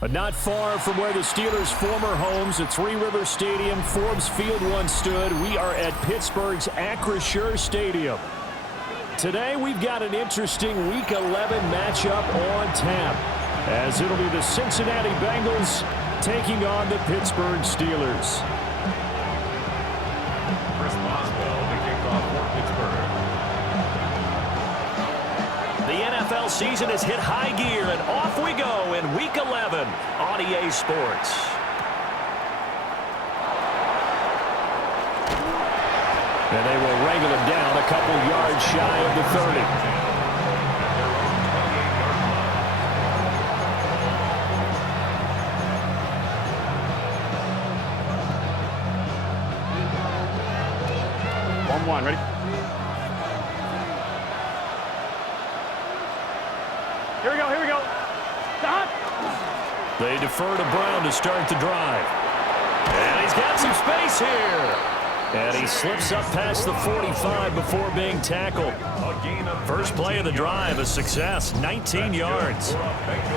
But not far from where the Steelers' former homes at Three Rivers Stadium, Forbes Field once stood, we are at Pittsburgh's Acrisure Stadium. Today we've got an interesting Week 11 matchup on tap, as it'll be the Cincinnati Bengals taking on the Pittsburgh Steelers. Chris Boswell, the kickoff for Pittsburgh. The NFL season has hit high gear, and off we go in Week 11 on EA Sports. And they will wrangle him down a couple yards shy of the 30. One, ready? Here we go. Stop! They defer to Brown to start the drive. And he's got some space here. And he slips up past the 45 before being tackled. First play of the drive, a success, 19 yards.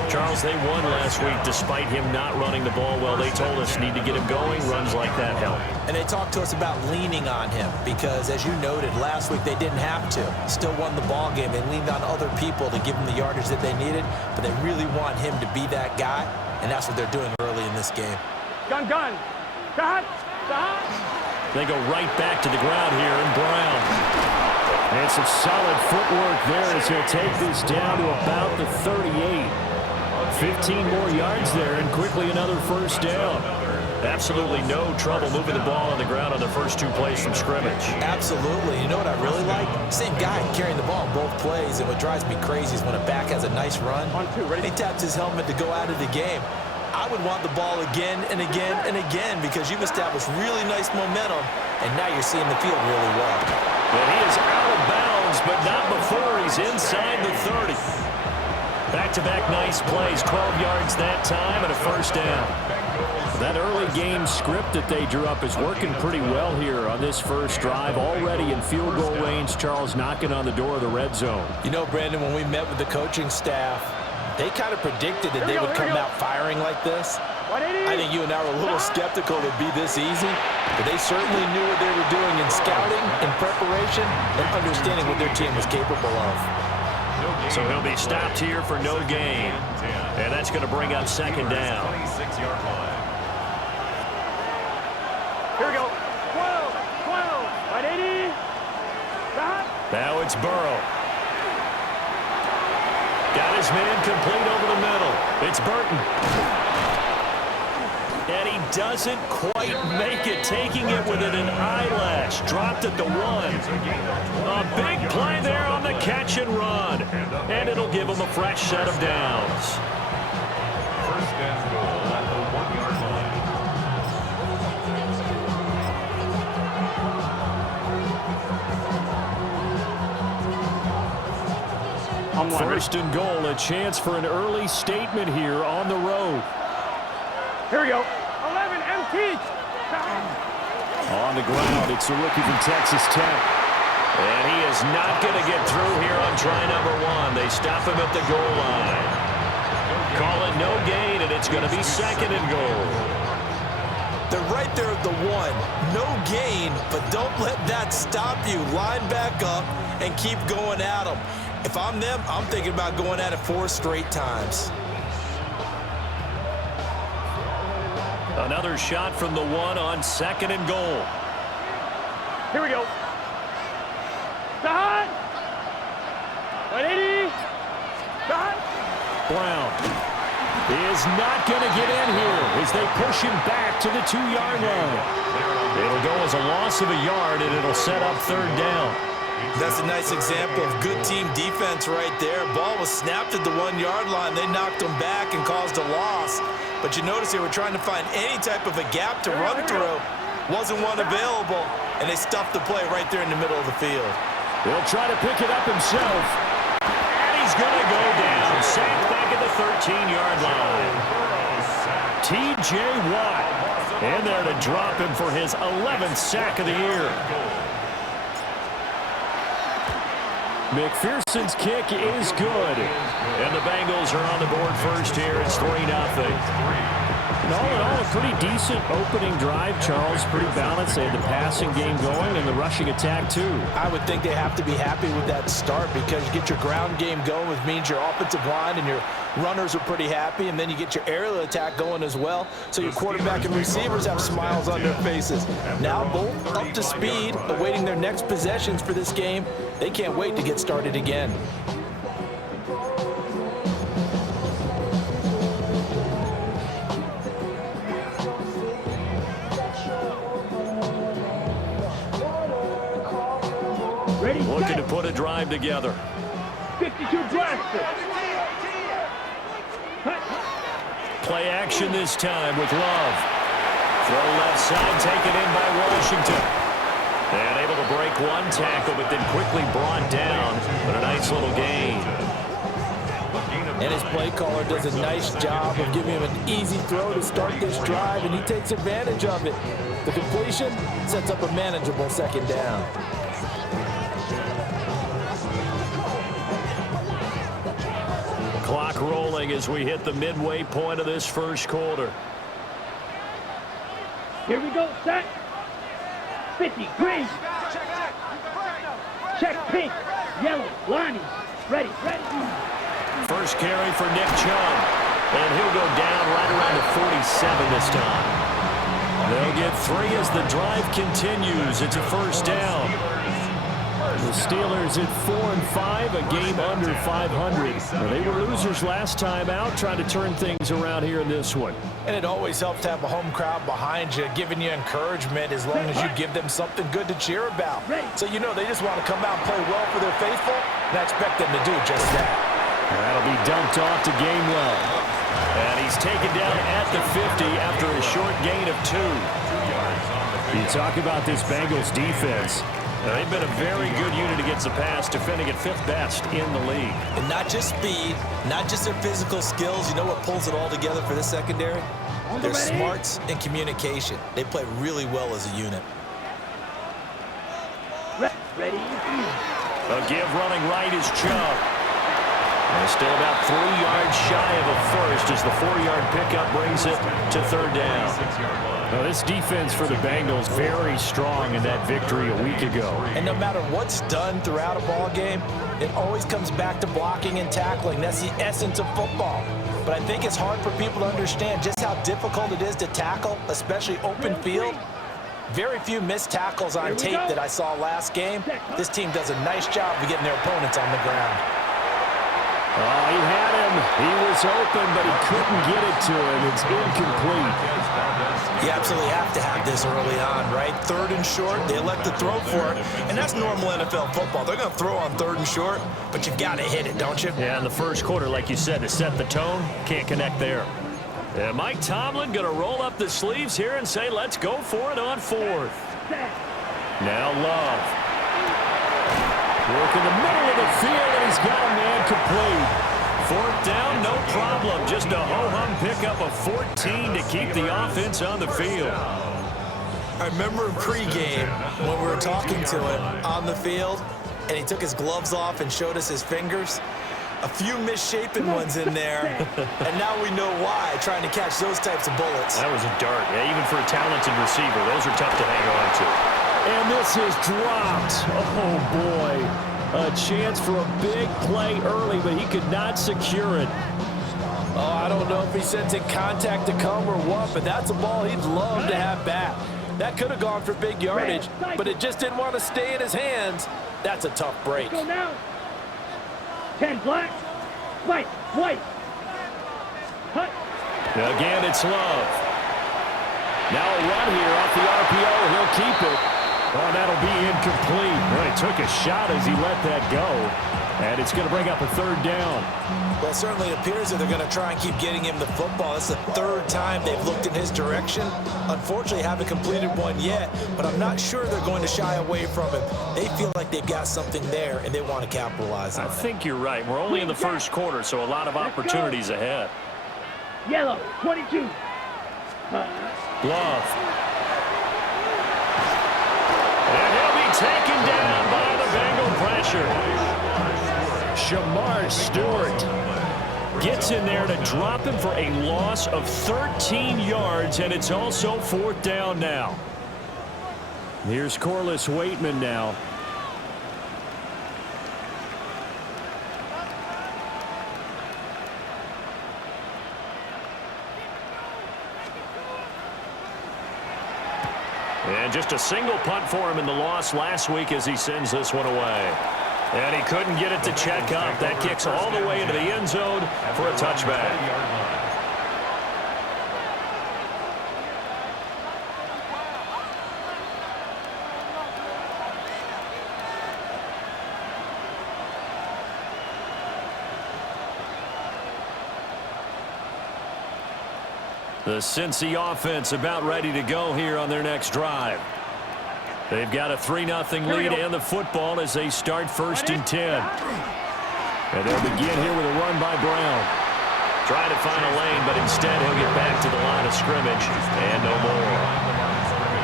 Charles, they won last week despite him not running the ball well. They told us need to get him going. Runs like that help. And they talked to us about leaning on him because, as you noted, last week they didn't have to. Still won the ball game. They leaned on other people to give them the yardage that they needed, but they really want him to be that guy, and that's what they're doing early in this game. Gun. Stop! They go right back to the ground here, and Brown. And some solid footwork there as he'll take this down to about the 38. 15 more yards there, and quickly another first down. Absolutely no trouble moving the ball on the ground on the first two plays from scrimmage. Absolutely. You know what I really like? Same guy carrying the ball in both plays, and what drives me crazy is when a back has a nice run, he taps his helmet to go out of the game. I would want the ball again and again and again because you've established really nice momentum, and now you're seeing the field really well. And he is out of bounds, but not before he's inside the 30. Back-to-back nice plays, 12 yards that time and a first down. That early game script that they drew up is working pretty well here on this first drive. Already in field goal range, Charles knocking on the door of the red zone. You know, Brandon, when we met with the coaching staff, they kind of predicted that they would come out firing like this. I think you and I were a little skeptical it would be this easy, but they certainly knew what they were doing in scouting, in preparation, and understanding what their team was capable of. So he'll be stopped here for no gain, and that's going to bring up second down. Here we go. 12. Right, 80. Stop. Now it's Burrow. Got his man complete over the middle. It's Burton. And he doesn't quite make it, taking it within an eyelash. Dropped at the 1. A big play there on the catch and run. And it'll give him a fresh set of downs. First and goal at the 1-yard line. First and goal, a chance for an early statement here on the road. Here we go. 11, MT. On the ground, it's a rookie from Texas Tech. And he is not going to get through here on try number 1. They stop him at the goal line. Call it no gain, and it's going to be second and goal. They're right there at the 1. No gain, but don't let that stop you. Line back up and keep going at them. If I'm them, I'm thinking about going at it 4 straight times. Another shot from the 1 on second and goal. Here we go. Stop. 180. Stop. Brown is not going to get in here as they push him back to the 2-yard line. It'll go as a loss of a yard, and it'll set up third down. That's a nice example of good team defense right there. Ball was snapped at the 1-yard line. They knocked him back and caused a loss. But you notice they were trying to find any type of a gap to run through. Wasn't one available, and they stuffed the play right there in the middle of the field. He'll try to pick it up himself. And he's going to go down. Sacked back at the 13-yard line. T.J. Watt. And there to drop him for his 11th sack of the year. McPherson's kick is good. And the Bengals are on the board first here. It's 3-0. And all in all, a pretty decent opening drive, Charles. Pretty balanced. They had the passing game going and the rushing attack, too. I would think they have to be happy with that start because you get your ground game going, which means your offensive line and your runners are pretty happy, and then you get your aerial attack going as well, so your quarterback and receivers have smiles on their faces. Now both up to speed, awaiting their next possessions for this game. They can't wait to get started again. Looking to put a drive together. 52 blaster. Play action this time with Love. Throw left side, taken in by Washington. And able to break one tackle, but then quickly brought down. But a nice little gain. And his play caller does a nice job of giving him an easy throw to start this drive, and he takes advantage of it. The completion sets up a manageable second down. Clock rolling as we hit the midway point of this first quarter. Here we go, set. 50, green. Check, pink, yellow, Lonnie. Ready. First carry for Nick Chubb. And he'll go down right around the 47 this time. They'll get 3 as the drive continues. It's a first down. The Steelers at 4-5, a game under 500. Now, they were losers last time out, trying to turn things around here in this one. And it always helps to have a home crowd behind you, giving you encouragement as long as you give them something good to cheer about. So you know they just want to come out and play well for their faithful, and I expect them to do just that. That'll be dumped off to Gainwell. And he's taken down at the 50 after a short gain of 2. You talk about this Bengals defense. Now, they've been a very good unit against the pass, defending at 5th best in the league. And not just speed, not just their physical skills. You know what pulls it all together for this secondary? Their smarts and communication. They play really well as a unit. Ready. A give running right is Chubb. And still about 3 yards shy of a first as the 4-yard pickup brings it to 3rd down. Now, this defense for the Bengals very strong in that victory a week ago. And no matter what's done throughout a ball game, it always comes back to blocking and tackling. That's the essence of football. But I think it's hard for people to understand just how difficult it is to tackle, especially open field. Very few missed tackles on tape that I saw last game. This team does a nice job of getting their opponents on the ground. Oh, he had him. He was open, but he couldn't get it to him. It's incomplete. You absolutely have to have this early on, right? 3rd and short, they elect to throw for it, and that's normal NFL football. They're going to throw on 3rd and short, but you've got to hit it, don't you? Yeah, in the first quarter, like you said, to set the tone, can't connect there. And Mike Tomlin going to roll up the sleeves here and say, let's go for it on 4th. Now Love. Work in the middle of the field, and he's got a man complete. 4th down, no problem. Just a ho-hum pickup of 14 to keep the offense on the field. I remember pregame when we were talking to him on the field, and he took his gloves off and showed us his fingers. A few misshapen ones in there, and now we know why, trying to catch those types of bullets. That was a dart. Yeah, even for a talented receiver, those are tough to hang on to. And this is dropped. Oh, boy. A chance for a big play early, but he could not secure it. Oh, I don't know if he sensing contact to come or what, but that's a ball he'd love to have back. That could have gone for big yardage, but it just didn't want to stay in his hands. That's a tough break. Go now. 10 black. White. Hut. Again, it's Love. Now a run here off the RPO. He'll keep it. Oh, that'll be incomplete. Well, he took a shot as he let that go. And it's going to bring up a third down. Well, it certainly appears that they're going to try and keep getting him the football. It's the third time they've looked in his direction. Unfortunately, haven't completed one yet, but I'm not sure they're going to shy away from him. They feel like they've got something there, and they want to capitalize on it. I think you're right. We're only in the first quarter, so a lot of opportunities ahead. Yellow, 22. Love. And he'll be taken down by the Bengal pressure. Shamar Stewart gets in there to drop him for a loss of 13 yards, and it's also fourth down now. Here's Corliss Waitman now. And just a single punt for him in the loss last week as he sends this one away. And he couldn't get it to check up. That kicks all the way into the end zone for a touchback. The Cincy offense about ready to go here on their next drive. They've got a 3-0 lead and the football as they start 1st and 10. And they'll begin here with a run by Brown. Trying to find a lane, but instead he'll get back to the line of scrimmage and no more.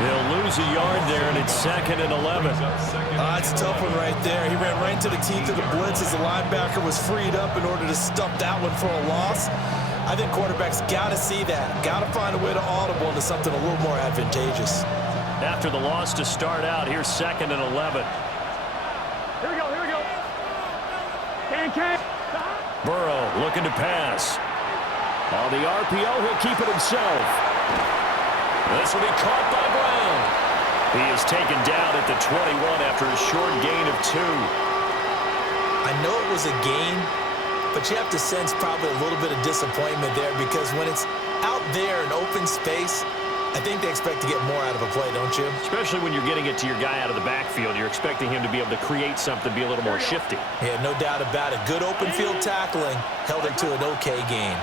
They'll lose a yard there, and it's 2nd and 11. It's a tough one right there. He ran right into the teeth of the blitz as the linebacker was freed up in order to stop that one for a loss. I think quarterbacks got to see that. Got to find a way to audible into something a little more advantageous. After the loss to start out, here's 2nd and 11. Here we go, here we go. Can. Burrow looking to pass. On the RPO, he'll keep it himself. This will be caught by Brown. He is taken down at the 21 after a short gain of 2. I know it was a gain, but you have to sense probably a little bit of disappointment there because when it's out there in open space, I think they expect to get more out of a play, don't you? Especially when you're getting it to your guy out of the backfield. You're expecting him to be able to create something, be a little more shifty. Yeah, no doubt about it. Good open field tackling held it to an okay gain.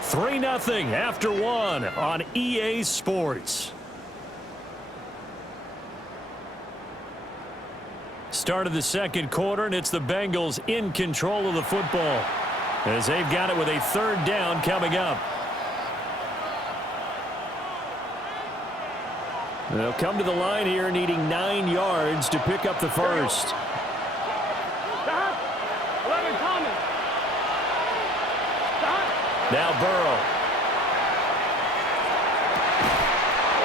Three 3-0 after 1 on EA Sports. Start of the second quarter, and it's the Bengals in control of the football as they've got it with a 3rd down coming up. They'll come to the line here needing 9 yards to pick up the first. Stop. 11 Thomas. Stop. Now Burrow.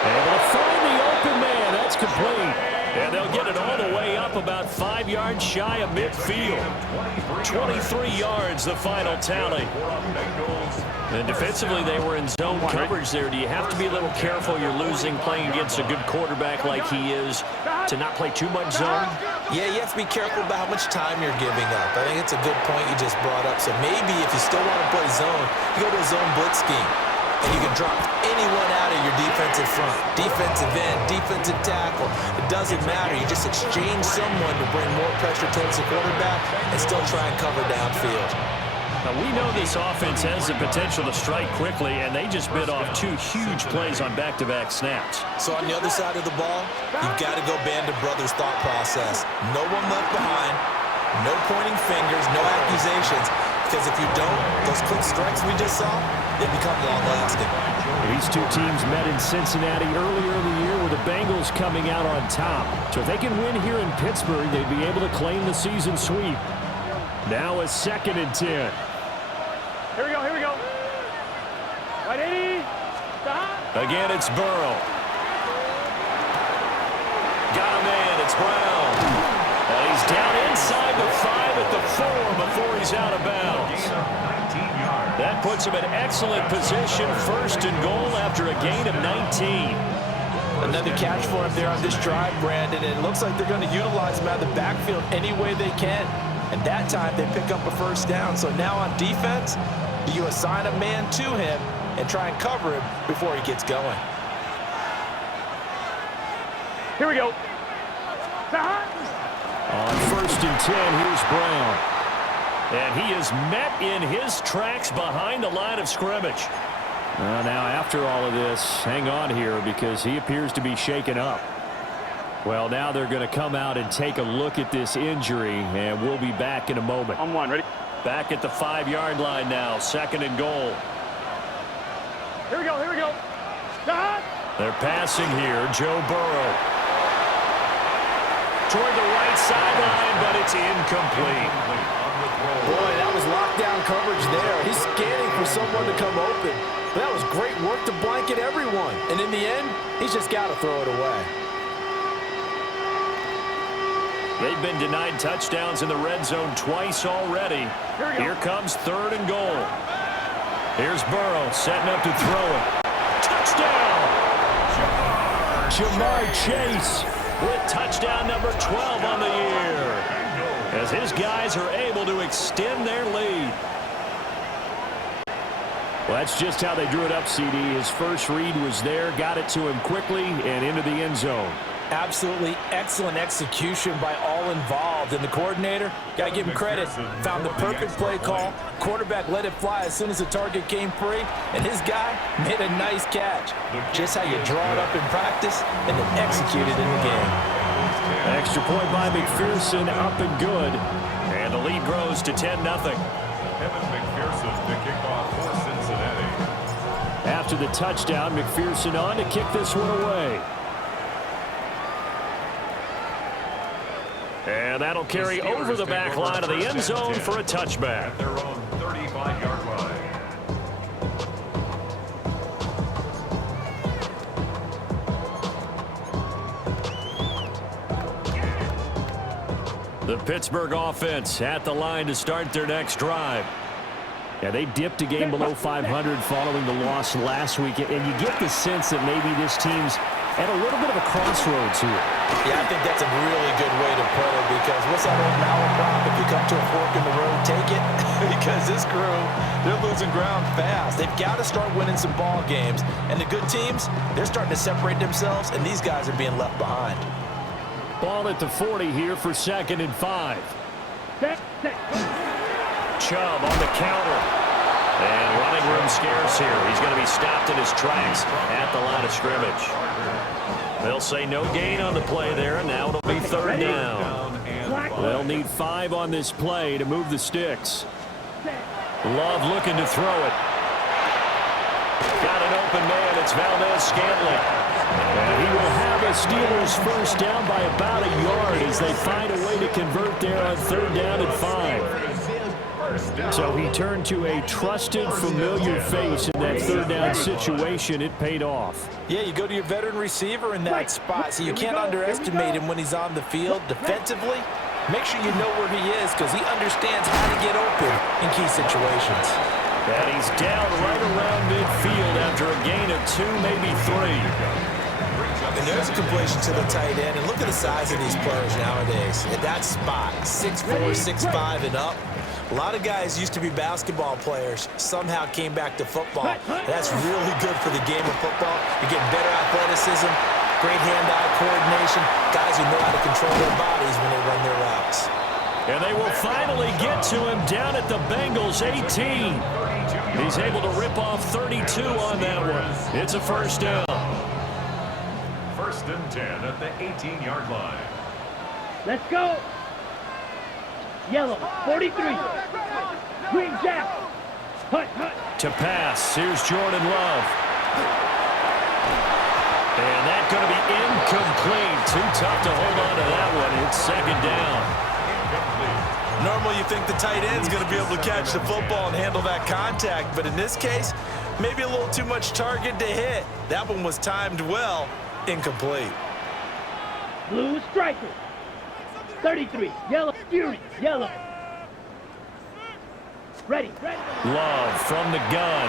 Able to find the open man. That's complete. And they'll get it all the way up about 5 yards shy of midfield. 23 yards, the final tally. And defensively, they were in zone coverage there. Do you have to be a little careful? You're losing playing against a good quarterback like he is to not play too much zone? Yeah, you have to be careful about how much time you're giving up. I think it's a good point you just brought up. So maybe if you still want to play zone, you go to a zone blitz scheme. And you can drop anyone out of your defensive front. Defensive end, defensive tackle. It doesn't matter. You just exchange someone to bring more pressure towards the quarterback and still try and cover downfield. Now, we know this offense has the potential to strike quickly, and they just bit off 2 huge plays on back-to-back snaps. So on the other side of the ball, you've got to go band of brothers thought process. No one left behind. No pointing fingers, no accusations. Because if you don't, those quick strikes we just saw, they become long-lasting. These 2 teams met in Cincinnati earlier in the year with the Bengals coming out on top. So if they can win here in Pittsburgh, they'd be able to claim the season sweep. Now a 2nd and 10. Here we go, here we go. Right 80. Stop. Again, it's Burrow. Got a man, it's Brown. And he's down inside the 5 at the 4 before he's out of bounds. That puts him in excellent position, 1st and goal after a gain of 19. Another catch for him there on this drive, Brandon, and it looks like they're going to utilize him out of the backfield any way they can. And that time, they pick up a 1st down. So now on defense, Do you assign a man to him and try and cover him before he gets going? Here we go. On 1st and 10, here's Brown. And he is met in his tracks behind the line of scrimmage. Well, now, after all of this, hang on here because he appears to be shaken up. Well, now they're going to come out and take a look at this injury, and we'll be back in a moment. On one, ready? Back at the 5-yard line now, 2nd and goal. Here we go, here we go. They're passing here, Joe Burrow. Toward the right sideline, but it's incomplete. Boy, that was lockdown coverage there. He's scanning for someone to come open. But that was great work to blanket everyone. And in the end, he's just got to throw it away. They've been denied touchdowns in the red zone twice already. Here comes 3rd and goal. Here's Burrow setting up to throw it. Touchdown! Jamar Chase with touchdown number 12 on the year, as his guys are able to extend their lead. Well, that's just how they drew it up, CD. His first read was there, got it to him quickly, and into the end zone. Absolutely excellent execution by all involved. And the coordinator, got to give him credit, found the perfect play call. Quarterback let it fly as soon as the target came free, and his guy made a nice catch. Just how you draw it up in practice and then execute it in the game. Extra point by McPherson, up and good. And the lead grows to 10-0. Kevin McPherson to kick off for Cincinnati. After the touchdown, McPherson on to kick this one away. And that'll carry over the back line of the end zone for a touchback. At their own 35-yard line. The Pittsburgh offense at the line to start their next drive. Yeah, they dipped a game below 500 following the loss last week, and you get the sense that maybe this team's at a little bit of a crossroads here. Yeah, I think that's a really good way to put it, because what's that old malaprop? If you come to a fork in the road, take it. Because this crew, they're losing ground fast. They've got to start winning some ball games. And the good teams, they're starting to separate themselves, and these guys are being left behind. Ball at the 40 here for 2nd and 5. Chubb on the counter. And running room scarce here. He's going to be stopped in his tracks at the line of scrimmage. They'll say no gain on the play there, and now it'll be 3rd down. They'll need 5 on this play to move the sticks. Love looking to throw it. Got an open man. It's Valdez-Scantling. And he will have a Steelers first down by about a yard as they find a way to convert there on 3rd down and 5. So he turned to a trusted, familiar face in that 3rd down situation. It paid off. Yeah, you go to your veteran receiver in that spot, so you can't underestimate him when he's on the field defensively. Make sure you know where he is, because he understands how to get open in key situations. And he's down right around midfield after a gain of 2, maybe 3. And there's a completion to the tight end, and look at the size of these players nowadays. At that spot, 6'4", 6'5", and up. A lot of guys used to be basketball players, somehow came back to football. That's really good for the game of football. You're getting better athleticism, great hand-eye coordination, guys who know how to control their bodies when they run their routes. And they will finally get to him down at the Bengals 18. He's able to rip off 32 on that one. It's a first down. 1st and 10 at the 18-yard line. Let's go. Yellow, 43. Green Jack. Hut, hut. To pass, here's Jordan Love. And that's going to be incomplete. Too tough to hold on to that one. It's 2nd down. Normally you think the tight end's going to be able to catch the football and handle that contact, but in this case, maybe a little too much target to hit. That one was timed well. Incomplete. Blue striker. 33. Yellow. Fury. Yellow. Ready. Ready. Love from the gun.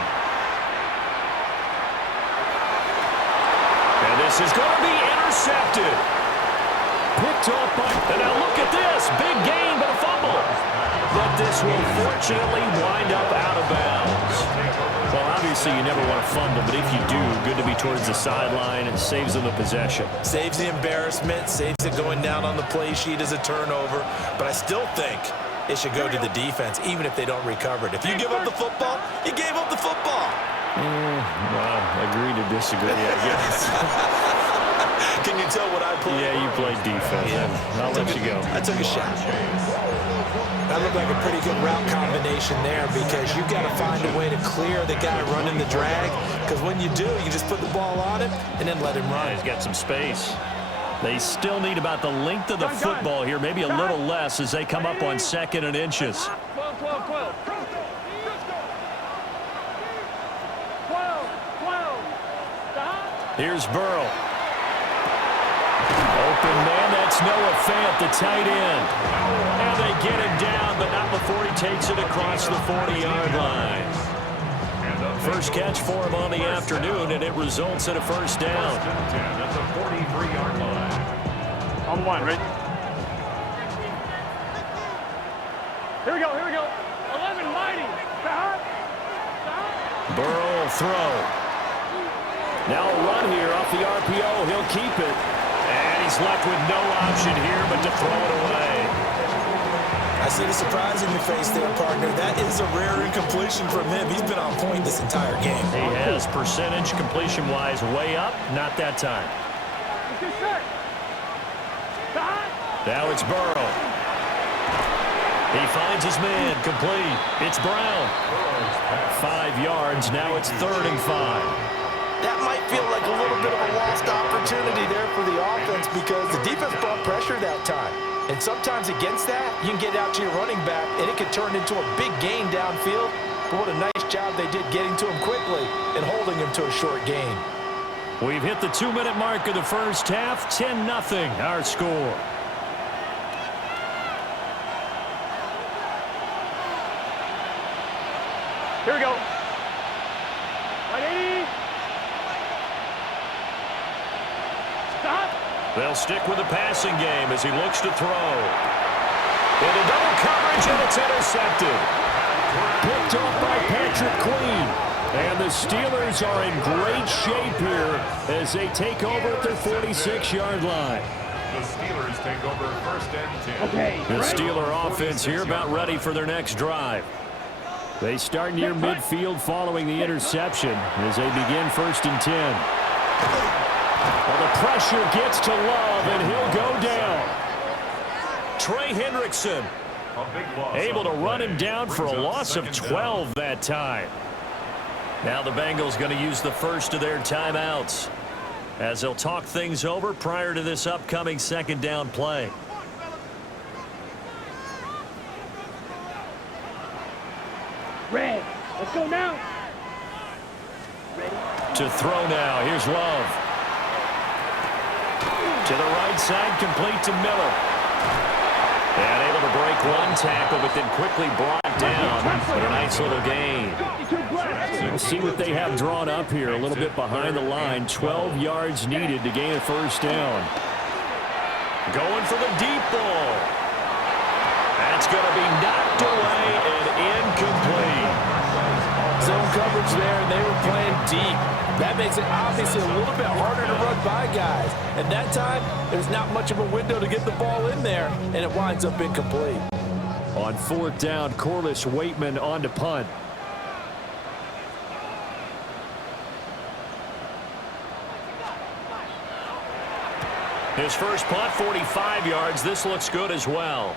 And this is going to be intercepted. Picked off by... And now look at this. Big gain, but a fumble. but this will fortunately wind up out of bounds. Well, obviously you never want to fumble, but if you do, good to be towards the sideline. It saves them the possession. Saves the embarrassment, saves it going down on the play sheet as a turnover. But I still think it should go to the defense, even if they don't recover it. If you give up the football, you gave up the football. Well, agree to disagree, I guess. Can you tell what I played? Yeah, you played defense. Yeah. I'll let you go. I took a shot. That looked like a pretty good route combination there because you've got to find a way to clear the guy running the drag, because when you do, you just put the ball on him and then let him run. Yeah, he's got some space. They still need about the length of the football here, maybe a little less as they come up on 2nd and inches. 12. Here's Burrow. Open man, that's Noah Fant, the tight end. And they get him down, but not before he takes it across the 40-yard line. First catch for him on the afternoon, and it results in a first down. First and 10 at the 43-yard line. On one, ready? Here we go. 11, mighty. Stop. Burrow will throw. Now a run here off the RPO. He'll keep it. And he's left with no option here but to throw it away. I see the surprise in your face there, partner. That is a rare incompletion from him. He's been on point this entire game. He has percentage completion-wise way up. Not that time. Now it's Burrow. He finds his man, complete. It's Brown. 5 yards, now it's 3rd and 5. That might feel like a little bit of a lost opportunity there for the offense because the defense brought pressure that time. And sometimes against that, you can get out to your running back, and it can turn into a big gain downfield. But what a nice job they did getting to him quickly and holding him to a short gain. We've hit the 2-minute mark of the first half. 10-0 our score. Here we go. 180. Stop. They'll stick with the passing game as he looks to throw. Into double coverage, and it's intercepted. Picked off by Patrick Queen. And the Steelers are in great shape here as they take over at their 46-yard line. The Steelers take over 1st and 10. Okay. The Steeler offense here about ready for their next drive. They start near midfield following the interception as they begin 1st and 10. Well, the pressure gets to Love, and he'll go down. Trey Hendrickson able to run him down for a loss of 12 that time. Now the Bengals going to use the first of their timeouts as they'll talk things over prior to this upcoming 2nd down play. Red. Let's go now. Ready. To throw now. Here's Love. To the right side, complete to Miller. And able to break one tackle, but then quickly brought down for a nice little gain. We'll see what they have drawn up here. A little bit behind the line. 12 yards needed to gain a first down. Going for the deep ball. That's going to be knocked away and incomplete. Zone coverage there, and they were playing deep. That makes it obviously a little bit harder to run by guys. And that time, there's not much of a window to get the ball in there, and it winds up incomplete. On 4th down, Corliss Waitman on to punt. His first punt, 45 yards. This looks good as well.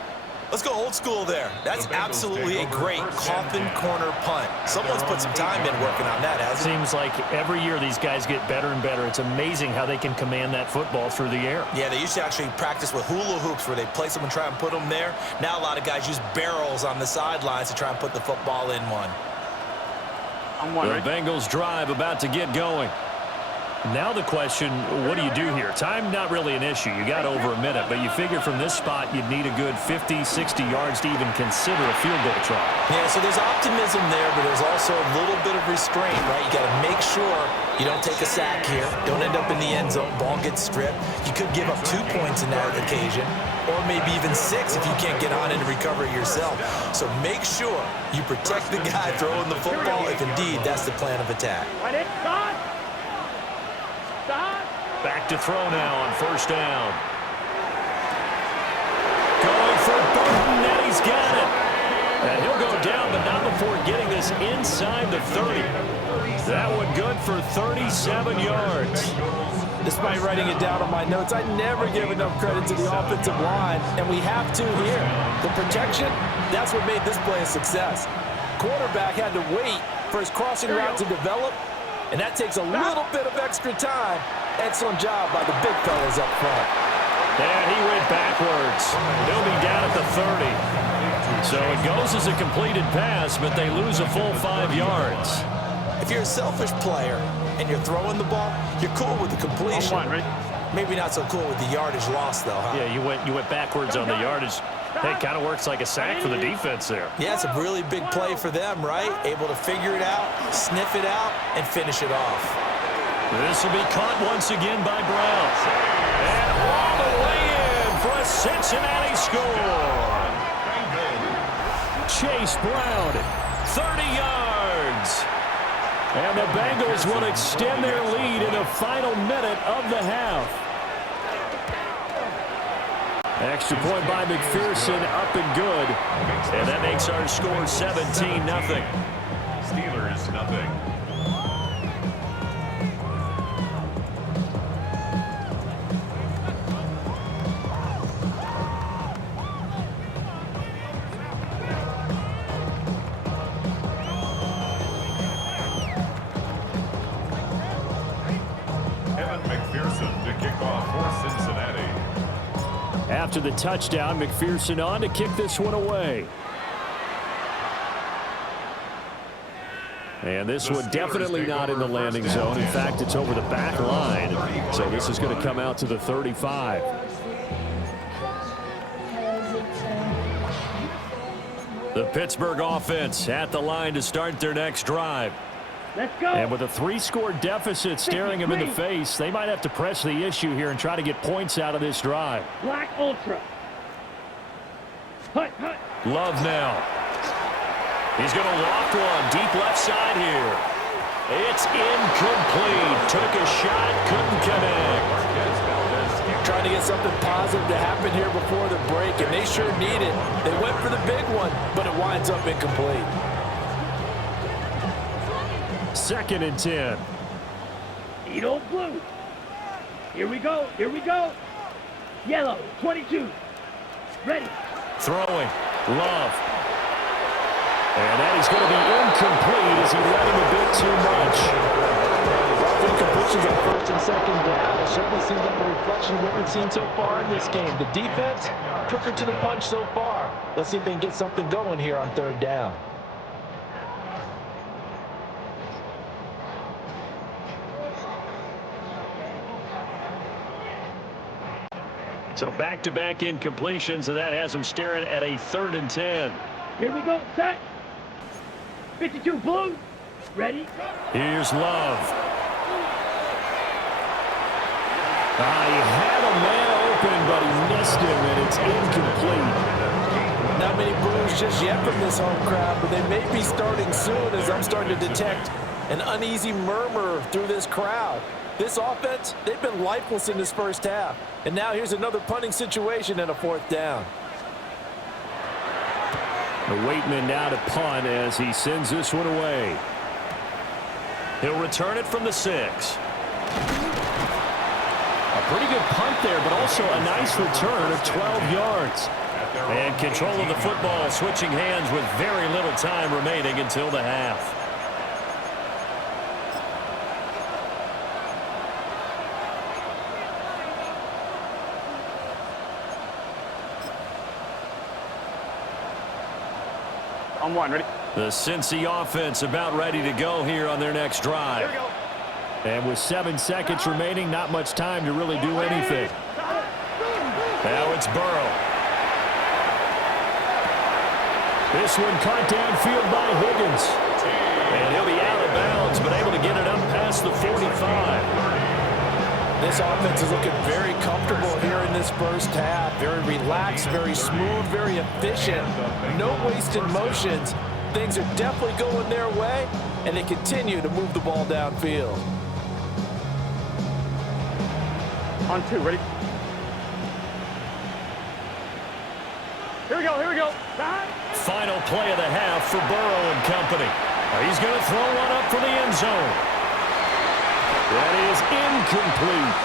Let's go old school there. That's absolutely a great coffin corner punt. Someone's put some time in working on that, hasn't it? Seems like every year these guys get better and better. It's amazing how they can command that football through the air. Yeah, they used to actually practice with hula hoops where they place them and try and put them there. Now a lot of guys use barrels on the sidelines to try and put the football in one. I'm one. The Bengals drive about to get going. Now the question, what do you do here? Time not really an issue. You got over a minute, but you figure from this spot you'd need a good 50, 60 yards to even consider a field goal try. Yeah, so there's optimism there, but there's also a little bit of restraint, right? You got to make sure you don't take a sack here. Don't end up in the end zone. Ball gets stripped. You could give up 2 points in that occasion, or maybe even 6 if you can't get on and recover it yourself. So make sure you protect the guy throwing the football if indeed that's the plan of attack. Back to throw now on first down. Going for Burton, and he's got it. And he'll go down, but not before getting this inside the 30. That one good for 37 yards. Despite writing it down on my notes, I never give enough credit to the offensive line, and we have to here. The protection, that's what made this play a success. Quarterback had to wait for his crossing route to develop, and that takes a little bit of extra time. Excellent job by the big fellas up front. And he went backwards. He'll be down at the 30. So it goes as a completed pass, but they lose a full 5 yards. If you're a selfish player and you're throwing the ball, you're cool with the completion. Maybe not so cool with the yardage loss, though, huh? Yeah, you went backwards on the yardage. Hey, it kind of works like a sack for the defense there. Yeah, it's a really big play for them, right? Able to figure it out, sniff it out, and finish it off. This will be caught once again by Brown. And all the way in for a Cincinnati score. Chase Brown, 30 yards. And the Bengals will extend their lead in the final minute of the half. Extra point by McPherson, up and good. And that makes our score 17-0. Steelers, nothing. McPherson to kick off for Cincinnati. After the touchdown, McPherson on to kick this one away. And this one definitely not in the landing zone. In fact, it's over the back line. So this is going to come out to the 35. The Pittsburgh offense at the line to start their next drive. Let's go. And with a 3-score deficit staring them in the face, they might have to press the issue here and try to get points out of this drive. Black Ultra. Hut, hut. Love now. He's going to loft one deep left side here. It's incomplete. Took a shot, couldn't connect. Trying to get something positive to happen here before the break, and they sure need it. They went for the big one, but it winds up incomplete. 2nd and 10. Eat old blue. Here we go. Here we go. Yellow, 22. Ready. Throwing. Love. And that is going to be incomplete as he let him a bit too much. Incompletions on 1st and 2nd down. It certainly seems like a reflection of what we've seen so far in this game. The defense, quicker to the punch so far. Let's see if they can get something going here on 3rd down. So back-to-back incompletions, and that has him staring at a 3rd and 10. Here we go. Set. 52 blue. Ready. Here's Love. He had a man open, but he missed him, and it's incomplete. Not many boos just yet from this home crowd, but they may be starting soon as I'm starting to detect an uneasy murmur through this crowd. This offense, they've been lifeless in this first half. And now here's another punting situation and a 4th down. The Waitman now to punt as he sends this one away. He'll return it from the 6. A pretty good punt there, but also a nice return of 12 yards. And control of the football, switching hands with very little time remaining until the half. On 1, ready. The Cincy offense about ready to go here on their next drive. Here we go. And with 7 seconds remaining, not much time to really do anything. Now it's Burrow. This one caught downfield by Higgins. And he'll be out of bounds, but able to get it up past the 45. This offense is looking very comfortable here in this first half. Very relaxed, very smooth, very efficient. No wasted motions. Things are definitely going their way, and they continue to move the ball downfield. On 2, ready? Here we go, here we go. Final play of the half for Burrow and company. He's going to throw one up for the end zone. That is incomplete.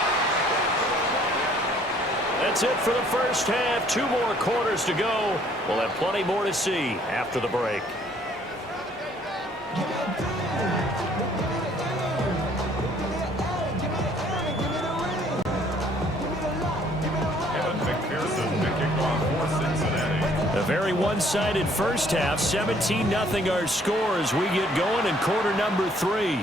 That's it for the first half. 2 more quarters to go. We'll have plenty more to see after the break. A very one-sided first half. 17-0 our score as we get going in quarter number 3.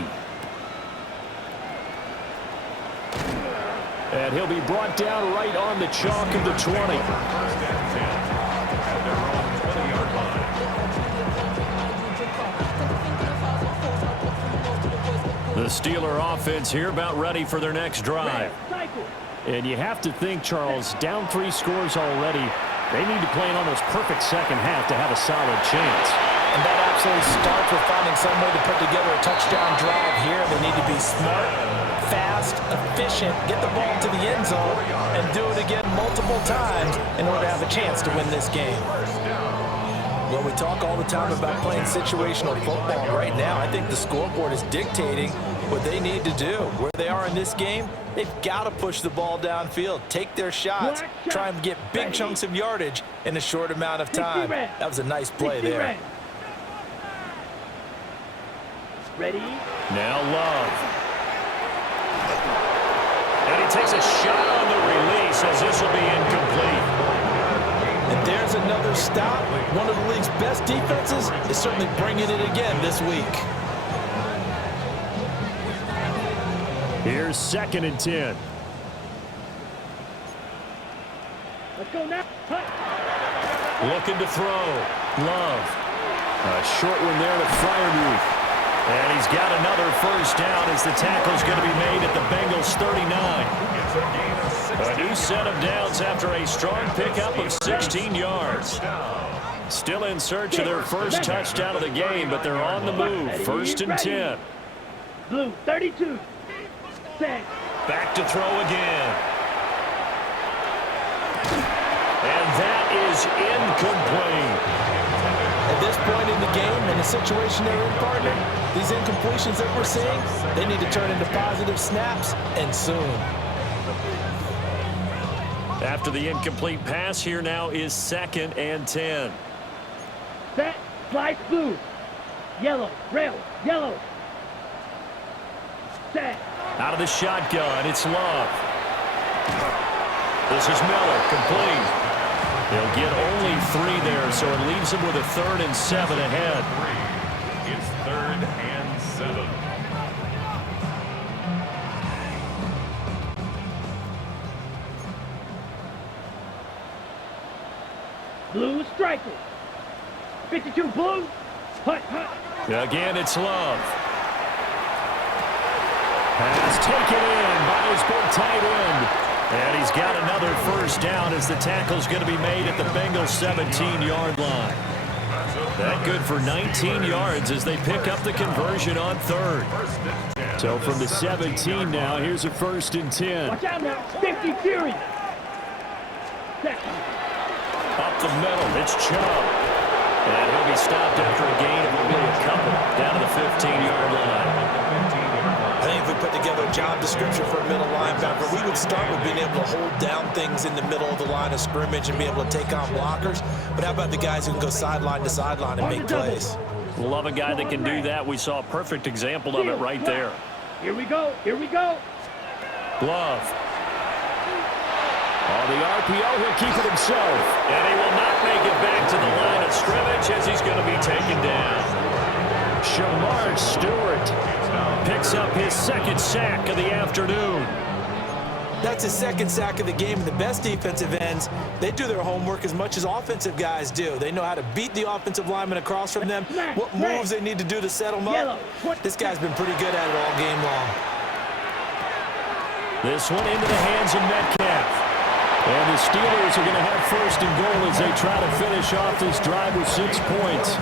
And he'll be brought down right on the chalk of the 20. The Steeler offense here about ready for their next drive. And you have to think, Charles, down 3 scores already. They need to play an almost perfect second half to have a solid chance. And that absolutely starts with finding some way to put together a touchdown drive here. They need to be smart, fast, efficient, get the ball to the end zone, and do it again multiple times in order to have a chance to win this game. Well, we talk all the time about playing situational football. Right now, I think the scoreboard is dictating what they need to do. Where they are in this game, they've got to push the ball downfield, take their shots, try and get big chunks of yardage in a short amount of time. That was a nice play there. Ready? Now Love. And he takes a shot on the release as this will be incomplete. And there's another stop. One of the league's best defenses is certainly bringing it again this week. Here's 2nd and 10. Let's go now. Looking to throw. Love. A short one there to Freiermuth. And he's got another first down as the tackle's going to be made at the Bengals 39. A new set of downs after a strong pickup of 16 yards. Still in search of their first touchdown of the game, but they're on the move. 1st and 10. Blue, 32. Set. Back to throw again. And that is incomplete. At this point in the game, in the situation they're in, partner, these incompletions that we're seeing, they need to turn into positive snaps, and soon. After the incomplete pass, here now is 2nd and 10. Set. Slice blue. Yellow. Rail. Yellow. Set. Out of the shotgun, it's Love. This is Miller, complete. They'll get only 3 there, so it leaves them with a 3rd and 7 ahead. It's 3rd and 7. Blue striker. 52 blue. Hut, hut. Again, it's Love. Pass taken in by his big tight end. And he's got another first down as the tackle's going to be made at the Bengals 17-yard line. That good for 19 yards as they pick up the conversion on 3rd. So from the 17 now, here's a 1st and 10. Watch out now. 50 Fury. Set. Up the middle, it's Chubb. And he'll be stopped after a gain of only a couple down to the 15-yard line. I think if we put together a job description for a middle linebacker, we would start with being able to hold down things in the middle of the line of scrimmage and be able to take on blockers. But how about the guys who can go sideline to sideline and make plays? Love a guy that can do that. We saw a perfect example of it right there. Here we go. Here we go. Love. On the RPO, he'll keep it himself. And he will not make it back to the line of scrimmage as he's going to be taken down. Shamar Stewart. picks up his second sack of the afternoon. That's his second sack of the game. And the best defensive ends, they do their homework as much as offensive guys do. They know how to beat the offensive lineman across from them, what moves they need to do to settle them up. This guy's been pretty good at it all game long. This one into the hands of Metcalf. And the Steelers are going to have first and goal as they try to finish off this drive with 6 points.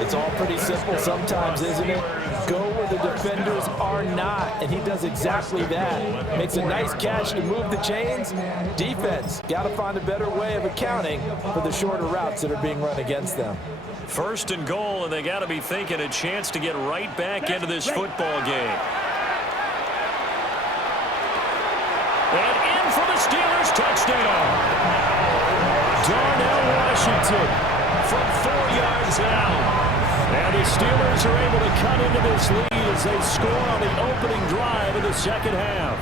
It's all pretty simple sometimes, isn't it? Go where the defenders are not, and he does exactly that. Makes a nice catch to move the chains. Defense, got to find a better way of accounting for the shorter routes that are being run against them. First and goal, and they got to be thinking a chance to get right back into this football game. And in for the Steelers, touchdown. Darnell Washington from 4 yards out. And the Steelers are able to cut into this lead as they score on the opening drive of the second half.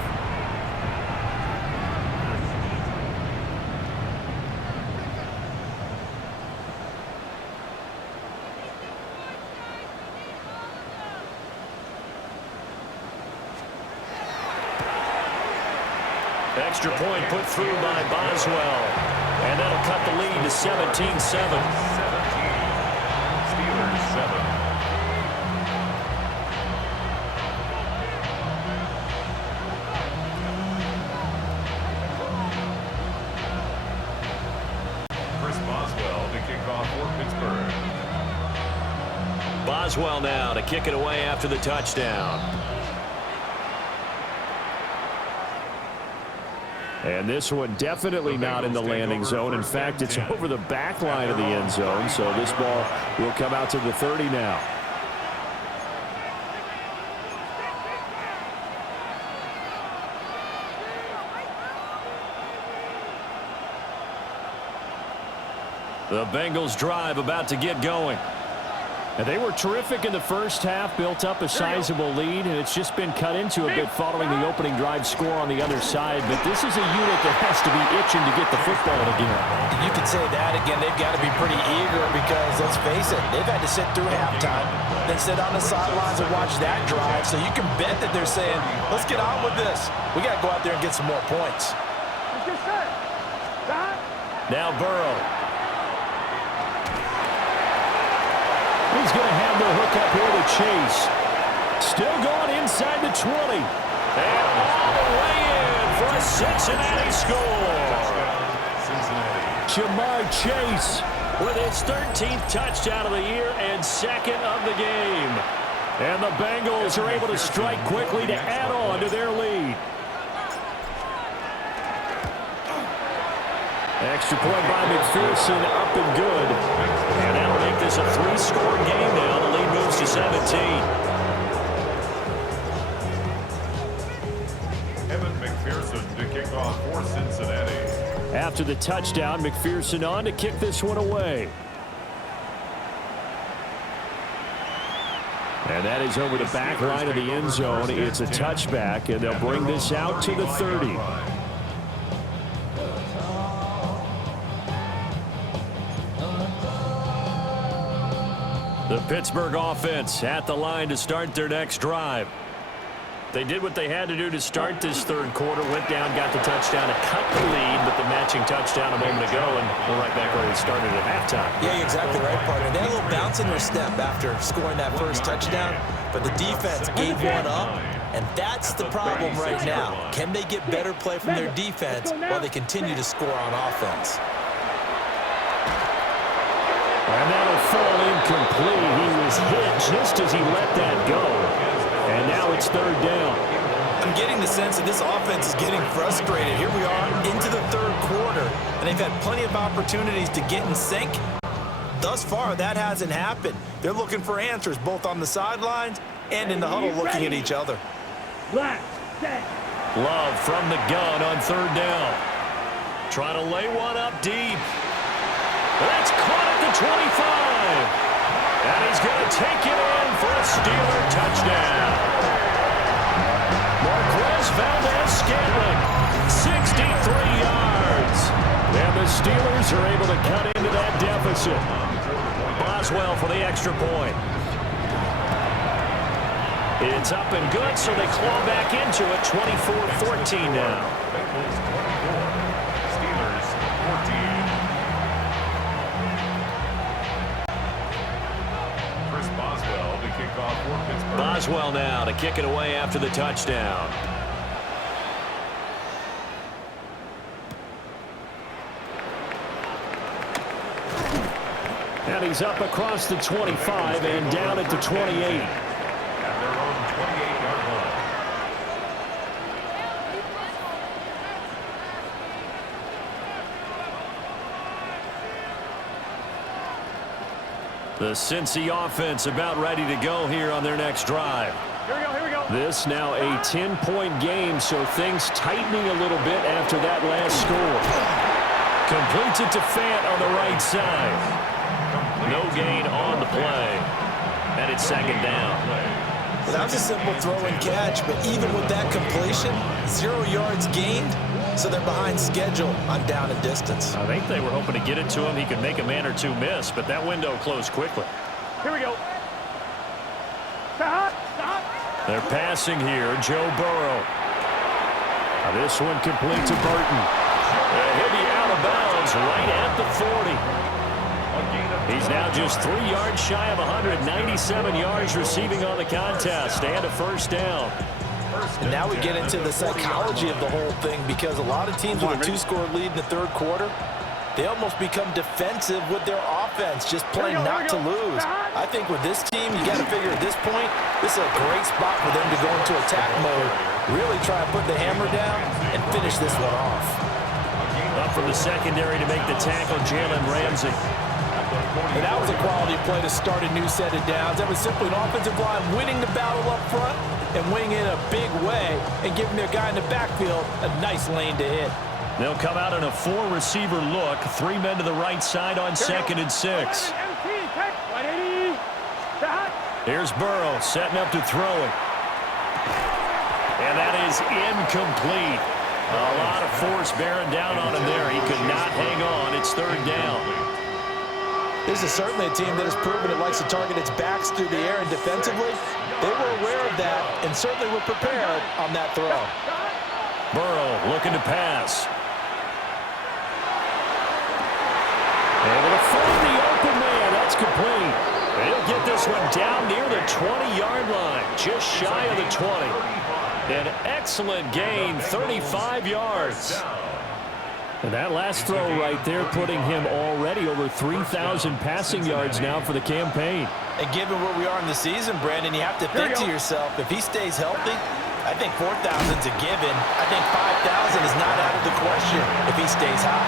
Extra point put through by Boswell. And that'll cut the lead to 17-7. Steelers 7. Chris Boswell to kick off for Pittsburgh. Boswell now to kick it away after the touchdown. And this one definitely not in the landing zone. In fact, it's over the back line of the end zone. So this ball will come out to the 30 now. The Bengals drive about to get going. And they were terrific in the first half, built up a sizable lead, and it's just been cut into a bit following the opening drive score on the other side. But this is a unit that has to be itching to get the football again. You could say that again. They've got to be pretty eager because, let's face it, they've had to sit through halftime, then sit on the sidelines and watch that drive. So you can bet that they're saying, let's get on with this. We got to go out there and get some more points. Now Burrow. He's going to have the hook up here to Chase. Still going inside the 20. And all the way in for a Cincinnati score. Jamar Chase with his 13th touchdown of the year and second of the game. And the Bengals are able to strike quickly to add on to their lead. Extra point by McPherson, up and good. And that'll make this a 3-score game now. The lead moves to 17. Evan McPherson to kick off for Cincinnati. After the touchdown, McPherson on to kick this one away. And that is over the back line of the end zone. It's a touchback, and they'll bring this out to the 30. The Pittsburgh offense at the line to start their next drive. They did what they had to do to start this third quarter, went down, got the touchdown to cut the lead, but the matching touchdown a moment ago, and we're right back where we started at halftime. Yeah, exactly right, partner. They had a little bounce in their step after scoring that first touchdown, but the defense gave one up, and that's the problem right now. Can they get better play from their defense while they continue to score on offense? And that'll fall incomplete. He was hit just as he let that go. And now it's third down. I'm getting the sense that this offense is getting frustrated. Here we are into the third quarter, and they've had plenty of opportunities to get in sync. Thus far, that hasn't happened. They're looking for answers both on the sidelines and in the huddle looking at each other. Love from the gun on third down. Trying to lay one up deep. That's caught at the 25. And he's going to take it in for a Steeler touchdown. Marquez Valdez-Scantling, 63 yards. And the Steelers are able to cut into that deficit. Boswell for the extra point. It's up and good, so they claw back into it. 24-14 now. Bengals 24, Steelers 14. Chris Boswell to kick off for Pittsburgh. Boswell now to kick it away after the touchdown. And he's up across the 25 and down at the 28. At their own 28-yard line. The Cincy offense about ready to go here on their next drive. Here we go. This now a 10-point game, so things tightening a little bit after that last score. Completes it to Fant on the right side. No gain on the play. And it's second down. Well, that was a simple throw and catch, but even with that completion, 0 yards gained, so they're behind schedule on down and distance. I think they were hoping to get it to him. He could make a man or two miss, but that window closed quickly. Here we go. Stop. They're passing here, Joe Burrow. Now this one complete to Burton. He'll be out of bounds right at the 40. He's now just 3 yards shy of 197 yards receiving on the contest and a first down. And now we get into the psychology of the whole thing, because a lot of teams with a 2-score lead in the third quarter, they almost become defensive with their offense, just playing not to lose. I think with this team, you got to figure at this point, this is a great spot for them to go into attack mode, really try to put the hammer down and finish this one off. Up from the secondary to make the tackle, Jalen Ramsey. And that was a quality play to start a new set of downs. That was simply an offensive line winning the battle up front and winning it in a big way and giving their guy in the backfield a nice lane to hit. They'll come out in a 4-receiver look. 3 men to the right side on 2nd and 6. Here's Burrow setting up to throw it. And that is incomplete. A lot of force bearing down on him there. He could not hang on. It's 3rd down. This is certainly a team that has proven it likes to target its backs through the air, and defensively, they were aware of that and certainly were prepared on that throw. Burrow looking to pass. Able to find the open man. That's complete. And he'll get this one down near the 20-yard line, just shy of the 20. An excellent gain, 35 yards. And that last throw right there putting him already over 3,000 passing yards now for the campaign. And given where we are in the season, Brandon, you have to think to yourself, if he stays healthy, I think 4,000's a given. I think 5,000 is not out of the question if he stays high.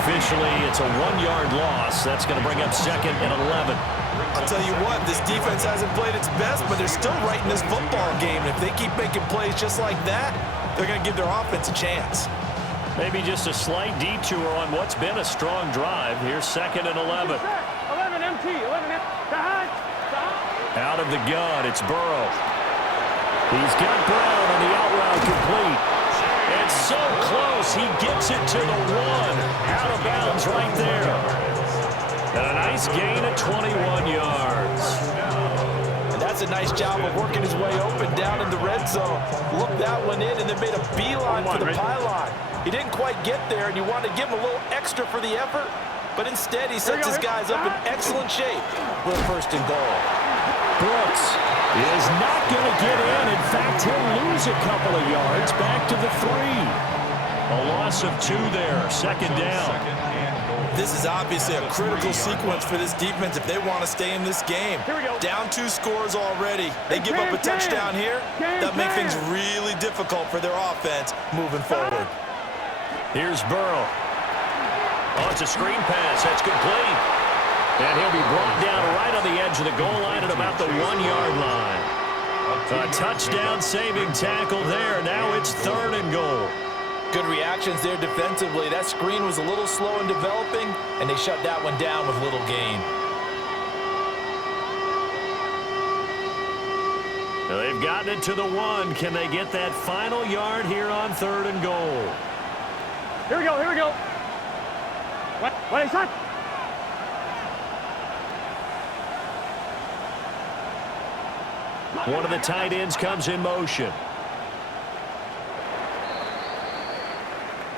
Officially, it's a 1-yard loss. That's going to bring up 2nd and 11. I'll tell you what, this defense hasn't played its best, but they're still right in this football game. And if they keep making plays just like that, they're going to give their offense a chance. Maybe just a slight detour on what's been a strong drive. Here's 2nd and 11. 11 MT. Out of the gun, it's Burrow. He's got Brown on the out route complete. It's so close, he gets it to the 1. Out of bounds right there. And a nice gain of 21 yards. And that's a nice job of working his way open down in the red zone. Looked that one in and then made a beeline for the pylon. He didn't quite get there, and you want to give him a little extra for the effort, but instead he sets his guys up in excellent shape with 1st and goal. Brooks is not going to get in. In fact, he'll lose a couple of yards back to the 3. A loss of 2 there, 2nd down. This is obviously a critical sequence for this defense if they want to stay in this game. Down 2 scores already. They give up a touchdown here. That makes things really difficult for their offense moving forward. Here's Burrow. Oh, it's a screen pass. That's complete. And he'll be brought down right on the edge of the goal line at about the 1-yard line. A touchdown-saving tackle there. Now it's 3rd and goal. Good reactions there defensively. That screen was a little slow in developing, and they shut that one down with little gain. Now they've gotten it to the 1. Can they get that final yard here on 3rd and goal? Here we go. What is that? One of the tight ends comes in motion.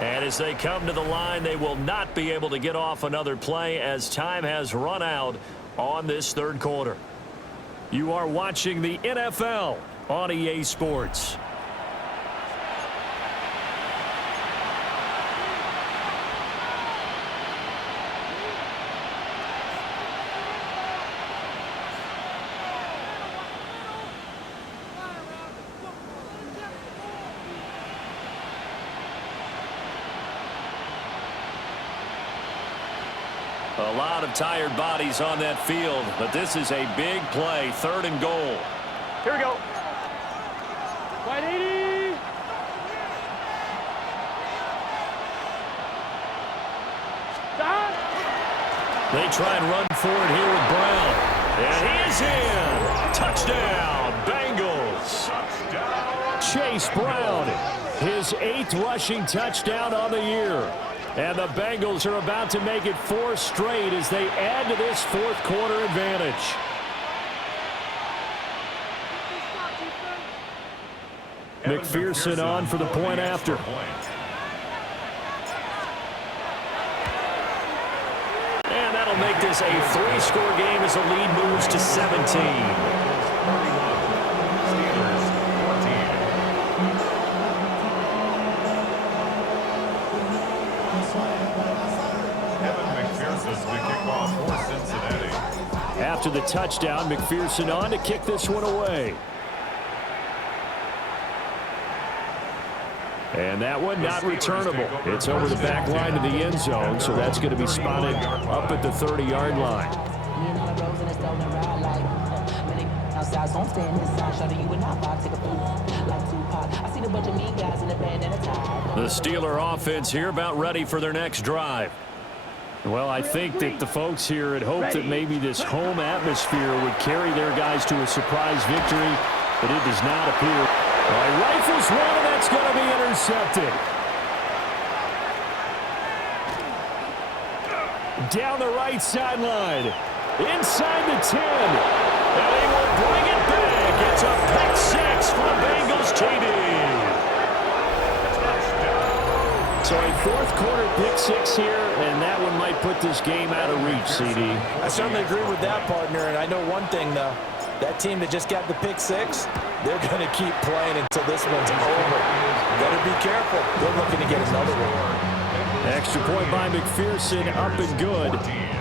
And as they come to the line, they will not be able to get off another play as time has run out on this third quarter. You are watching the NFL on EA Sports. A lot of tired bodies on that field, but this is a big play, 3rd and goal. Here we go. 180. Stop. They try and run for it here with Brown. And he is in. Touchdown, Bengals. Chase Brown, his 8th rushing touchdown on the year. And the Bengals are about to make it 4 straight as they add to this 4th quarter advantage. McPherson on for the point after. And that'll make this a 3-score game as the lead moves to 17. After the touchdown, McPherson on to kick this one away. And that one not returnable. It's over the back line of the end zone, so that's going to be spotted up at the 30-yard line. The Steeler offense here about ready for their next drive. Well, I think that the folks here had hoped that maybe this home atmosphere would carry their guys to a surprise victory, but it does not appear. Rifles one, and that's going to be intercepted. Down the right sideline, inside the 10, and they will bring it back. It's a pick 6 for the Bengals TD. So a 4th quarter pick 6 here, and that one might put this game out of reach, CD. I certainly agree with that, partner, and I know one thing, though. That team that just got the pick 6, they're going to keep playing until this one's over. Better be careful. They're looking to get another one. Extra point by McPherson, up and good.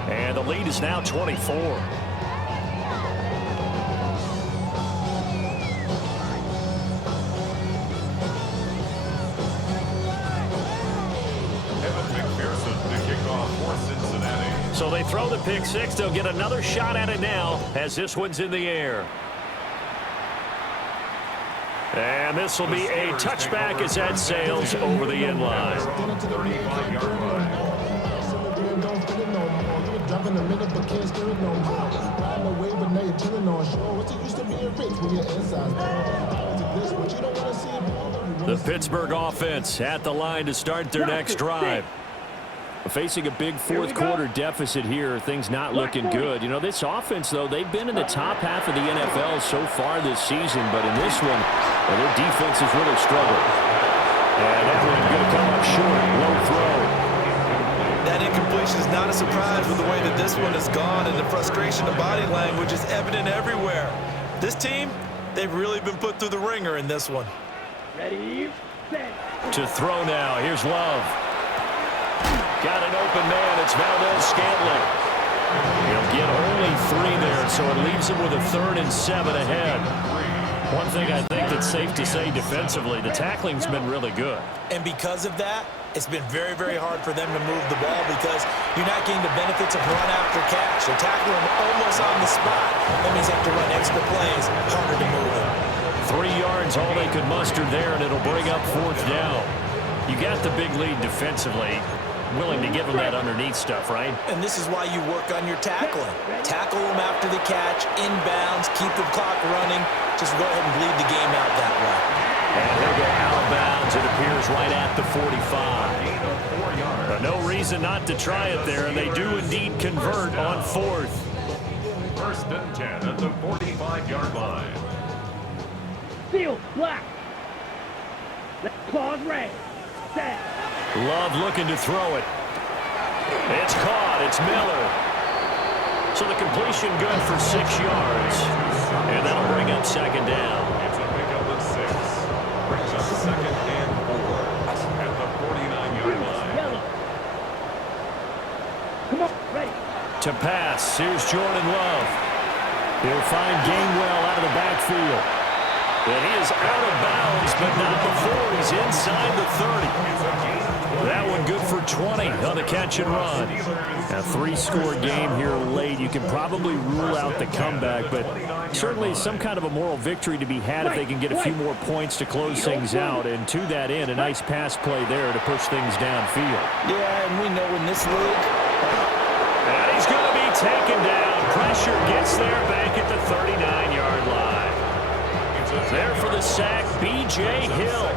And the lead is now 24. So they throw the pick 6. They'll get another shot at it now as this one's in the air. And this will be a touchback as that sails over the end line. 35-yard line. The Pittsburgh offense at the line to start their next drive. Facing a big 4th quarter deficit here, things not looking good. You know, this offense, though, they've been in the top half of the NFL so far this season, but in this one, well, their defense has really struggled. And that one going to come up short, low throw. That incompletion is not a surprise with the way that this one has gone, and the frustration of body language is evident everywhere. This team, they've really been put through the ringer in this one. Ready, set. To throw now, here's Love. Got an open man. It's Valdez-Scantling. He'll get only 3 there, so it leaves him with a 3rd and 7 ahead. One thing I think that's safe to say defensively, the tackling's been really good. And because of that, it's been very, very hard for them to move the ball because you're not getting the benefits of run after catch. They're tackling almost on the spot. That means they have to run extra plays, harder to move them. 3 yards, all they could muster there, and it'll bring up 4th down. You got the big lead defensively. Willing to give them that underneath stuff, right? And this is why you work on your tackling. Tackle them after the catch, inbounds, keep the clock running. Just go ahead and bleed the game out that way. And he'll go out of bounds. It appears right at the 45. No reason not to try it there, and they do indeed convert on 4th. 1st and 10 at the 45-yard line. Seal, black. Claws red. Set. Love looking to throw it. It's caught. It's Miller. So the completion good for 6 yards. And that'll bring up second down. It's a pickup of 6. Brings up second and 4 at the 49-yard line. Yellow. Come on, ready. To pass, here's Jordan Love. He'll find Gainwell out of the backfield. And he is out of bounds, but not before he's inside the 30. That one good for 20 on the catch and run. A 3-score game here late. You can probably rule out the comeback, but certainly some kind of a moral victory to be had if they can get a few more points to close things out. And to that end, a nice pass play there to push things downfield. Yeah, and we know in this league. And he's going to be taken down. Pressure gets there back at the 39-yard line. There for the sack, B.J. Hill.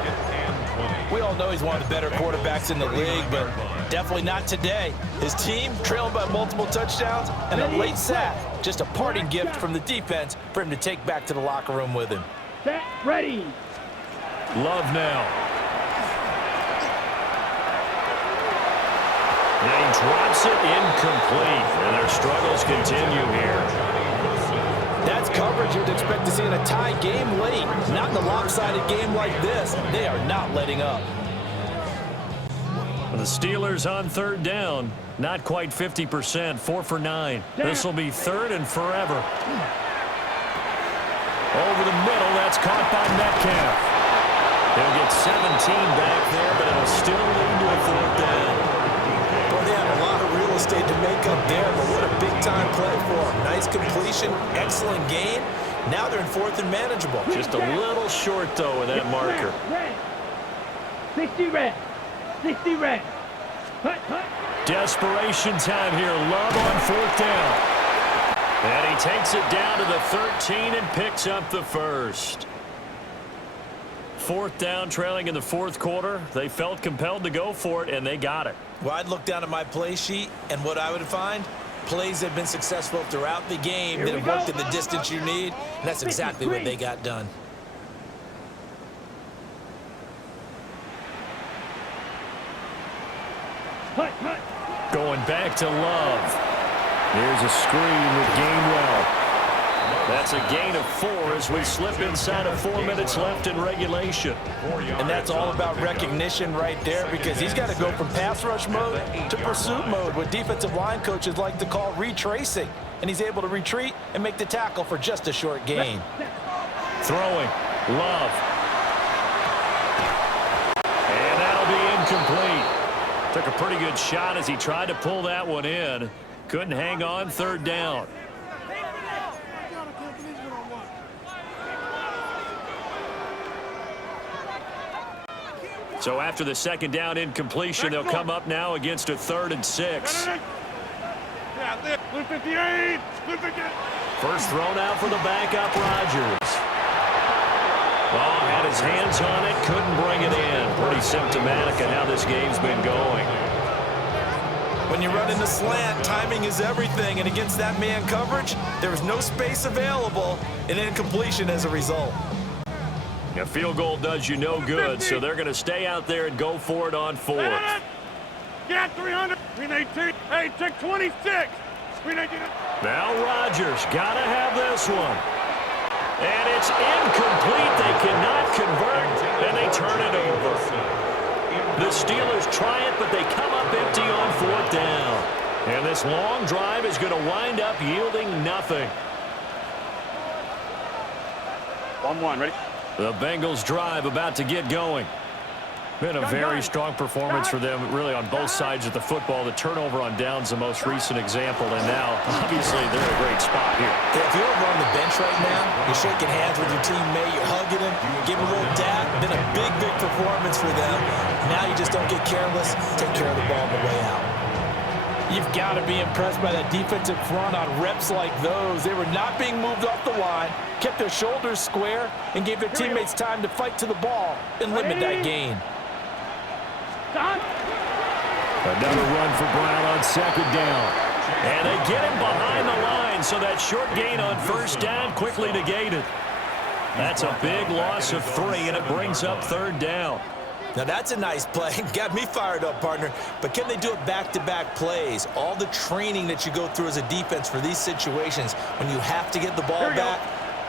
We all know he's one of the better quarterbacks in the league, but definitely not today. His team trailing by multiple touchdowns and a late sack. Just a parting gift from the defense for him to take back to the locker room with him. Set, ready. Love now. And he drops it incomplete. And their struggles continue here. That's coverage you'd expect to see in a tie game late. Not in a lopsided game like this. They are not letting up. The Steelers on third down. Not quite 50%. 4 for 9. This will be third and forever. Over the middle. That's caught by Metcalf. They'll get 17 back there, but it'll still lead to a fourth down. Well, they have a lot of real estate to make up there, but what a big-time play for them. Nice completion, excellent gain. Now they're in fourth and manageable. Just a little short, though, with that marker. Red. 60 red. 60 red. Hut, hut. Desperation time here. Love on fourth down. And he takes it down to the 13 and picks up the first. Fourth down, trailing in the fourth quarter. They felt compelled to go for it, and they got it. Well, I'd look down at my play sheet, and what I would find, plays have been successful throughout the game that have worked in the distance you need, and that's exactly what they got done. Hut, hut. Going back to Love. Here's a screen with Gainwell. That's a gain of 4 as we slip inside of 4 minutes left in regulation. And that's all about recognition right there, because he's got to go from pass rush mode to pursuit mode, what defensive line coaches like to call retracing. And he's able to retreat and make the tackle for just a short gain. Throwing. Love. And that'll be incomplete. Took a pretty good shot as he tried to pull that one in. Couldn't hang on, third down. So after the second down incompletion, they'll come up now against a 3rd and 6. First thrown out for the backup, Rodgers. Oh, had his hands on it, couldn't bring it in. Pretty symptomatic of how this game's been going. When you run in the slant, timing is everything, and against that man coverage, there was no space available, and incompletion as a result. A field goal does you no good, so they're going to stay out there and go for it on 4th. Get 300. 318. Hey, check 26. 319. Now Rodgers got to have this one. And it's incomplete. They cannot convert, and they turn it over. The Steelers try it, but they come up empty on 4th down. And this long drive is going to wind up yielding nothing. 1-1. Ready? The Bengals drive about to get going. Been a very strong performance for them, really, on both sides of the football. The turnover on downs the most recent example, and now, obviously, they're in a great spot here. Yeah, if you're over on the bench right now, you're shaking hands with your teammate, you're hugging him, giving him a little dab. Been a big, big performance for them. Now you just don't get careless, take care of the ball on the way out. You've got to be impressed by that defensive front on reps like those. They were not being moved off the line, kept their shoulders square, and gave their teammates time to fight to the ball and limit that gain. Another run for Brown on second down. And they get him behind the line, so that short gain on first down quickly negated. That's a big loss of 3, and it brings up 3rd down. Now, that's a nice play. Got me fired up, partner. But can they do it back-to-back plays? All the training that you go through as a defense for these situations, when you have to get the ball back,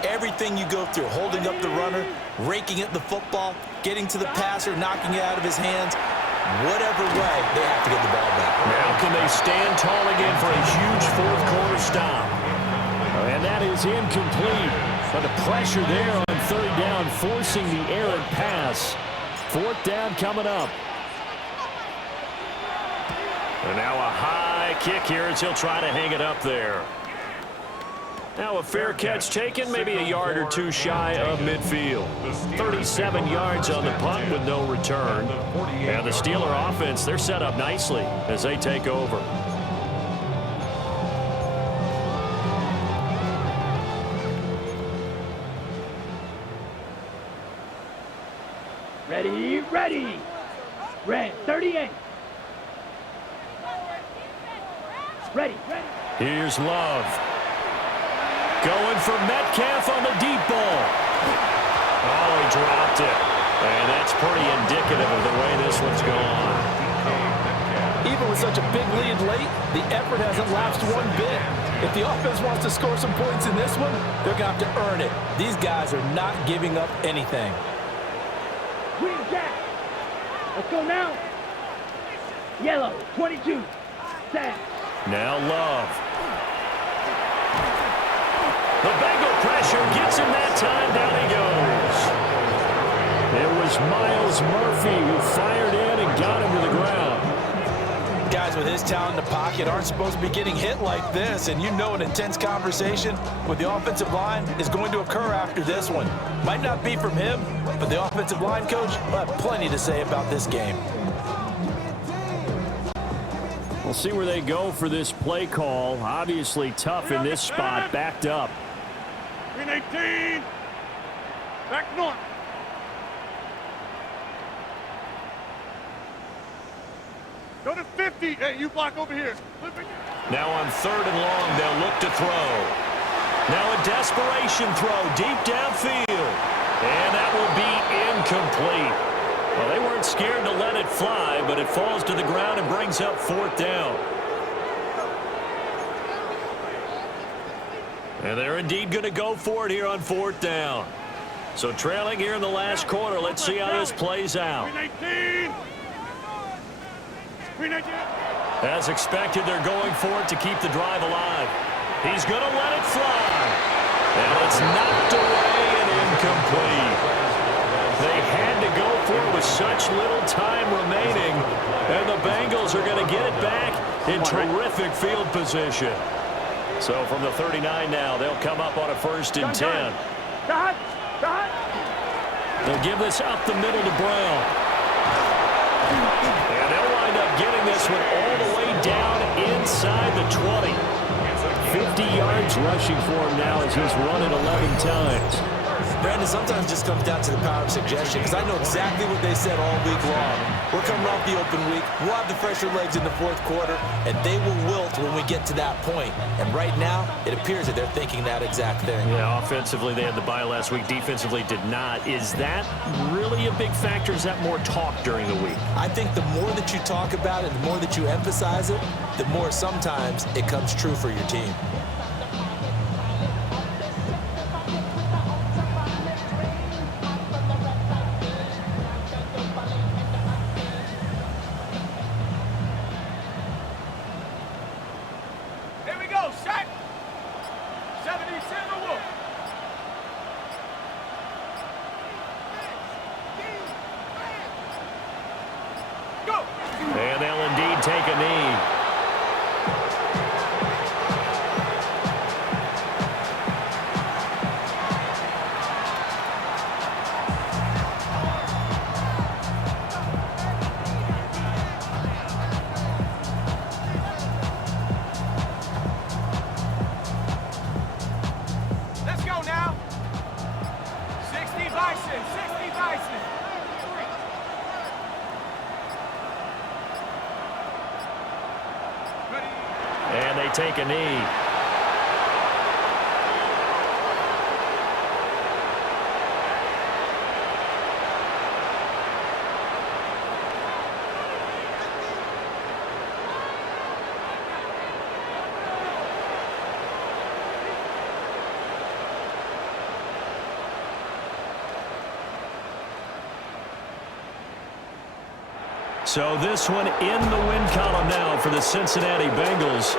everything you go through, holding up the runner, raking at the football, getting to the passer, knocking it out of his hands, whatever way, they have to get the ball back. Now can they stand tall again for a huge 4th-quarter stop? And that is incomplete. But the pressure there on 3rd down, forcing the errant pass. 4th down coming up. And now a high kick here as he'll try to hang it up there. Now a fair catch taken, maybe a yard or 2 shy of midfield. 37 yards on the punt with no return. And the Steeler offense, they're set up nicely as they take over. Ready, ready. Red, 38. Ready, ready. Here's Love. Going for Metcalf on the deep ball. Oh, he dropped it. And that's pretty indicative of the way this one's gone. Even with such a big lead late, the effort hasn't lapsed one bit. If the offense wants to score some points in this one, they're going to have to earn it. These guys are not giving up anything. Green Jack. Let's go now. Yellow, 22. Sam. Now Love. The Bengal pressure gets him that time. Down he goes. It was Miles Murphy who fired in and got him to the ground. Guys with his talent in the pocket aren't supposed to be getting hit like this, and you know an intense conversation with the offensive line is going to occur after this one. Might not be from him, but the offensive line coach will have plenty to say about this game. We'll see where they go for this play call. Obviously tough in this spot, backed up. Green 18. Back north. Go to 50. Hey, you block over here. Now on 3rd and long, they'll look to throw. Now a desperation throw deep downfield. And that will be incomplete. Well, they weren't scared to let it fly, but it falls to the ground and brings up 4th down. And they're indeed going to go for it here on 4th down. So trailing here in the last quarter, let's see how this plays out. Green 18. Green 18. As expected, they're going for it to keep the drive alive. He's going to let it fly. And it's knocked away and incomplete. They had to go for it with such little time remaining. And the Bengals are going to get it back in terrific field position. So from the 39 now, they'll come up on a 1st and 10. They'll give this up the middle to Brown. And they'll wind up getting this one all the way down inside the 20. 50 yards rushing for him now as he's run it 11 times. Brandon, sometimes it just comes down to the power of suggestion, because I know exactly what they said all week long. We're coming off the open week. We'll have the fresher legs in the 4th quarter, and they will wilt when we get to that point. And right now, it appears that they're thinking that exact thing. Yeah, offensively, they had the bye last week. Defensively, did not. Is that really a big factor? Is that more talk during the week? I think the more that you talk about it, the more that you emphasize it, the more sometimes it comes true for your team. And they'll indeed take a knee. Let's go now. 60 Bison. 60 Bison. And they take a knee. So this one in the win column now for the Cincinnati Bengals.